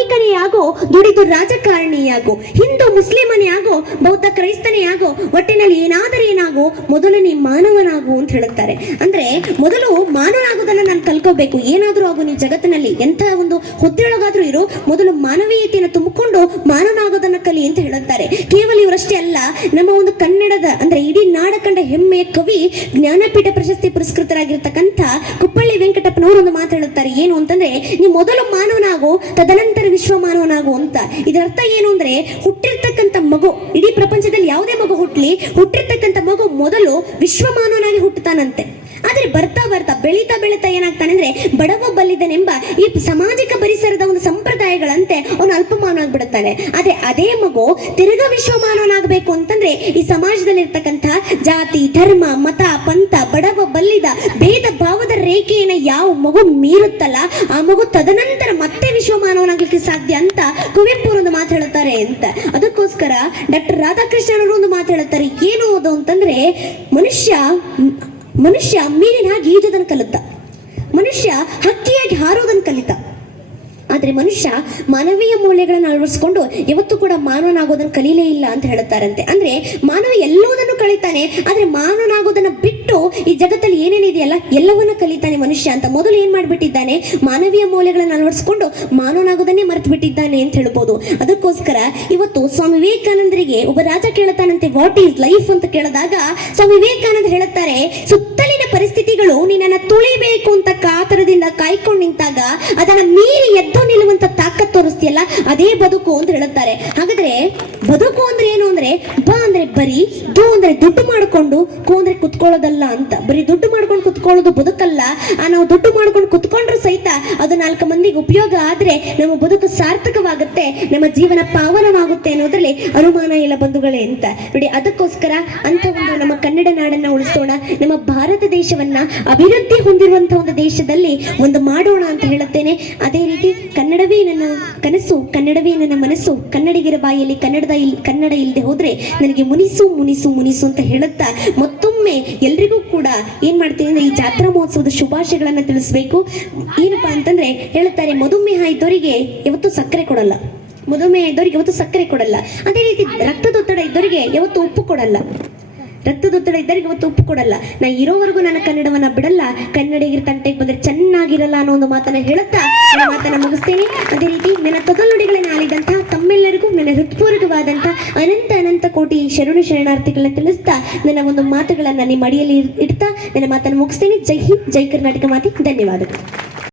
ಧನಿಕನೇ ಆಗೋ, ದುಡಿದು ರಾಜಕಾರಣಿಯಾಗೋ, ಹಿಂದೂ ಮುಸ್ಲಿಮನೇ ಆಗೋ, ಬೌದ್ಧ ಕ್ರೈಸ್ತನೇ ಆಗೋ, ಒಟ್ಟಿನಲ್ಲಿ ಏನಾಗೋ ಮೊದಲು ನೀ ಮಾನವನಾಗು ಅಂತ ಹೇಳುತ್ತಾರೆ. ಅಂದ್ರೆ ಮೊದಲು ಮಾನವನಾಗೋದನ್ನ ನಾನು ಕಲ್ಕೋಬೇಕು. ಏನಾದ್ರೂ ಆಗು ನೀವು ಜಗತ್ತಿನಲ್ಲಿ ಎಂಥ ಒಂದು ಹುದ್ದೆಯೊಳಗಾದ್ರೂ ಇರೋ, ಮೊದಲು ಮಾನವೀಯತೆಯನ್ನು ತುಂಬಿಕೊಂಡು ಮಾನವನಾಗೋದನ್ನ ಕಲಿ ಅಂತ ಹೇಳುತ್ತಾರೆ. ಕೇವಲ ಇವರಷ್ಟೇ ಅಲ್ಲ, ನಮ್ಮ ಒಂದು ಕನ್ನಡದ ಅಂದ್ರೆ ಇಡೀ ನಾಡ ಕಂಡ ಹೆಮ್ಮೆಯ ಕವಿ, ಜ್ಞಾನಪೀಠ ಪ್ರಶಸ್ತಿ ಪುರಸ್ಕೃತರಾಗಿರ್ತಕ್ಕಂಥ ಕುಪ್ಪಳ್ಳಿ ವೆಂಕಟಪ್ಪನವರು ಒಂದು ಮಾತು ಹೇಳುತ್ತಾರೆ. ಏನು ಅಂತಂದ್ರೆ, ನೀವು ಮೊದಲು ಮಾನವನಾಗೋ, ತದನಂತರ ವಿಶ್ವ ಮಾನವನಾಗು ಅಂತ. ಇದರ ಅರ್ಥ ಏನು ಅಂದ್ರೆ, ಹುಟ್ಟಿರ್ತಕ್ಕಂಥ ಮಗು, ಇಡೀ ಪ್ರಪಂಚದಲ್ಲಿ ಯಾವುದೇ ಮಗು ಹುಟ್ಟಲಿ, ಹುಟ್ಟಿರ್ತಕ್ಕಂಥ ಮಗು ಮೊದಲು ವಿಶ್ವ ಮಾನವನಾಗಿ ಹುಟ್ಟುತ್ತಾನಂತೆ. ಆದ್ರೆ ಬರ್ತಾ ಬರ್ತಾ ಬೆಳೀತಾ ಏನಾಗ್ತಾನೆ ಅಂದ್ರೆ, ಬಡವ ಬಲ್ಲಿದನೆಂಬ ಈ ಸಾಮಾಜಿಕ ಪರಿಸರದ ಒಂದು ಸಂಪ್ರದಾಯಗಳಂತೆ ಅವನು ಅಲ್ಪಮಾನವಾಗ್ಬಿಡುತ್ತಾನೆ. ಆದ್ರೆ ಅದೇ ಮಗು ತಿರುಗ ವಿಶ್ವಮಾನವನಾಗಬೇಕು ಅಂತಂದ್ರೆ, ಈ ಸಮಾಜದಲ್ಲಿ ಇರ್ತಕ್ಕಂಥ ಜಾತಿ, ಧರ್ಮ, ಮತ, ಪಂಥ, ಬಡವ ಬಲ್ಲಿದ ಭೇದ ಭಾವದ ರೇಖೆಯನ್ನು ಯಾವ ಮಗು ಮೀರುತ್ತಲ್ಲ, ಆ ಮಗು ತದನಂತರ ಮತ್ತೆ ವಿಶ್ವಮಾನವನಾಗ್ಲಿಕ್ಕೆ ಸಾಧ್ಯ ಅಂತ ಕುವೆಂಪು ಒಂದು ಮಾತು ಹೇಳುತ್ತಾರೆ ಅಂತ. ಅದಕ್ಕೋಸ್ಕರ ಡಾಕ್ಟರ್ ರಾಧಾಕೃಷ್ಣನ್ ಅವರು ಒಂದು ಮಾತು ಹೇಳುತ್ತಾರೆ. ಏನು ಅದು ಅಂತಂದ್ರೆ, ಮನುಷ್ಯ ಮೀನಿನ ಹಾಗೆ ಈಜೋದನ್ನು ಕಲಿತ, ಮನುಷ್ಯ ಹಕ್ಕಿಯಾಗಿ ಹಾರೋದನ್ನು ಕಲಿತ. ಆದರೆ ಮನುಷ್ಯ ಮಾನವೀಯ ಮೌಲ್ಯಗಳನ್ನು ಅಳವಡಿಸಿಕೊಂಡು ಯಾವತ್ತೂ ಕೂಡ ಮಾನವನಾಗೋದನ್ನು ಕಲೀಲೇ ಇಲ್ಲ ಅಂತ ಹೇಳುತ್ತಾರಂತೆ. ಅಂದ್ರೆ ಮಾನವ ಎಲ್ಲವುದನ್ನು ಕಲಿತಾನೆ, ಆದ್ರೆ ಮಾನವನಾಗೋದನ್ನ ಬಿಟ್ಟು ಈ ಜಗತ್ತಲ್ಲಿ ಏನೇನಿದೆಯಲ್ಲ ಎಲ್ಲವನ್ನ ಕಲಿತಾನೆ ಮನುಷ್ಯ ಅಂತ. ಮೊದಲು ಏನ್ ಮಾಡ್ಬಿಟ್ಟಿದ್ದಾನೆ, ಮಾನವೀಯ ಮೌಲ್ಯಗಳನ್ನು ಅಳವಡಿಸಿಕೊಂಡು ಮಾನವನಾಗೋದನ್ನೇ ಮರೆತು ಬಿಟ್ಟಿದ್ದಾನೆ ಅಂತ ಹೇಳ್ಬೋದು. ಅದಕ್ಕೋಸ್ಕರ ಇವತ್ತು ಸ್ವಾಮಿ ವಿವೇಕಾನಂದರಿಗೆ ಒಬ್ಬ ರಾಜ ಕೇಳುತ್ತಾನಂತೆ, ವಾಟ್ ಈಸ್ ಲೈಫ್ ಅಂತ ಕೇಳಿದಾಗ ಸ್ವಾಮಿ ವಿವೇಕಾನಂದ ಹೇಳುತ್ತಾರೆ, ಸುತ್ತಲಿನ ಪರಿಸ್ಥಿತಿಗಳು ನಿನ್ನನ್ನು ತುಳಿಬೇಕು ಅಂತ ಕಾತರದಿಂದ ಕಾಯ್ಕೊಂಡು ನಿಂತಾಗ ಅದನ್ನ ಮೀರಿ ಎದ್ದು ನಿಲ್ಲುವಂತ ತಾಕತ್ ತೋರಿಸ್ತಿಯಲ್ಲ, ಅದೇ ಬದುಕು ಅಂತ ಹೇಳುತ್ತಾರೆ. ಹಾಗಾದ್ರೆ ಬದುಕು ಅಂದ್ರೆ ಏನು ಅಂದ್ರೆ, ಬ ಅಂದ್ರೆ ಬರೀ, ದು ಅಂದ್ರೆ ದುಡ್ಡು ಮಾಡಿಕೊಂಡು, ಕು ಅಂದ್ರೆ ಕುತ್ಕೊಳ್ಳೋದಲ್ಲ ಅಂತ. ಬರೀ ದುಡ್ಡು ಮಾಡ್ಕೊಂಡು ಕುತ್ಕೊಳ್ಳೋದು ಬದುಕಲ್ಲ. ನಾವು ದುಡ್ಡು ಮಾಡ್ಕೊಂಡು ಕುತ್ಕೊಂಡ್ರು ಸಹಿತ ಅದು 4 ಮಂದಿಗೆ ಉಪಯೋಗ ಆದ್ರೆ ನಮ್ಮ ಬದುಕು ಸಾರ್ಥಕವಾಗುತ್ತೆ, ನಮ್ಮ ಜೀವನ ಪಾವನವಾಗುತ್ತೆ ಅನ್ನೋದ್ರಲ್ಲಿ ಅನುಮಾನ ಇಲ್ಲ ಬಂಧುಗಳೇ ಅಂತ ನೋಡಿ. ಅದಕ್ಕೋಸ್ಕರ ಅಂತ ಒಂದು ನಮ್ಮ ಕನ್ನಡ ನಾಡನ್ನ ಉಳಿಸೋಣ, ನಮ್ಮ ಭಾರತ ದೇಶವನ್ನ ಅಭಿವೃದ್ಧಿ ಹೊಂದಿರುವಂತಹ ಒಂದು ದೇಶದಲ್ಲಿ ಒಂದು ಮಾಡೋಣ ಅಂತ ಹೇಳುತ್ತೇನೆ. ಅದೇ ರೀತಿ ಕನ್ನಡವೇ ನನ್ನ ಕನಸು, ಕನ್ನಡವೇ ನನ್ನ ಮನಸ್ಸು, ಕನ್ನಡಿಗರ ಬಾಯಲ್ಲಿ ಕನ್ನಡ ಇಲ್ಲದೆ ಹೋದ್ರೆ ನನಗೆ ಮುನಿಸು ಮುನಿಸು ಮುನಿಸು ಅಂತ ಹೇಳುತ್ತಾ ಮತ್ತೊಮ್ಮೆ ಎಲ್ರಿಗೂ ಕೂಡ ಏನ್ ಮಾಡ್ತೀನಿ ಅಂದ್ರೆ, ಈ ಜಾತ್ರಾ ಮಹೋತ್ಸವದ ಶುಭಾಶಯಗಳನ್ನ ತಿಳಿಸ್ಬೇಕು. ಏನಪ್ಪಾ ಅಂತಂದ್ರೆ ಹೇಳುತ್ತಾರೆ, ಮಧುಮೇಹ ಇದ್ದವರಿಗೆ ಯಾವತ್ತೂ ಸಕ್ಕರೆ ಕೊಡಲ್ಲ, ಮಧುಮೇಹ ಇದ್ದವರಿಗೆ ಯಾವತ್ತೂ ಸಕ್ಕರೆ ಕೊಡಲ್ಲ. ಅದೇ ರೀತಿ ರಕ್ತದೊತ್ತಡ ಇದ್ದವರಿಗೆ ಯಾವತ್ತೂ ಉಪ್ಪು ಕೊಡಲ್ಲ, ರಕ್ತದೊತ್ತಡ ಇದ್ದವರಿಗೆ ಇವತ್ತು ಉಪ್ಪು ಕೊಡಲ್ಲ. ನಾ ಇರೋವರೆಗೂ ನನ್ನ ಕನ್ನಡವನ್ನ ಬಿಡಲ್ಲ, ಕನ್ನಡಿಗರ ತಂಟೆಗೆ ಬಂದ್ರೆ ಚೆನ್ನಾಗಿರಲ್ಲ ಅನ್ನೋ ಒಂದು ಮಾತನ್ನ ಹೇಳುತ್ತಾ ನನ್ನ ಮಾತನ್ನ ಮುಗಿಸ್ತೇನೆ. ಅದೇ ರೀತಿ ನನ್ನ ತೊದಲುಡಿಗಳನ್ನ ಆಲಿದಂತಹ ತಮ್ಮೆಲ್ಲರಿಗೂ ನನ್ನ ಹೃತ್ಪೂರ್ವಕವಾದಂತಹ ಅನಂತ ಕೋಟಿ ಶರಣಾರ್ಥಿಗಳನ್ನ ತಿಳಿಸ್ತಾ ನನ್ನ ಒಂದು ಮಾತುಗಳನ್ನ ನಿಮ್ಮ ಅಡಿಯಲ್ಲಿ ಇಡ್ತಾ ನನ್ನ ಮಾತನ್ನು ಮುಗಿಸ್ತೇನೆ. ಜೈ ಹಿಂದ್, ಜೈ ಕರ್ನಾಟಕ ಮಾತೆ. ಧನ್ಯವಾದಗಳು.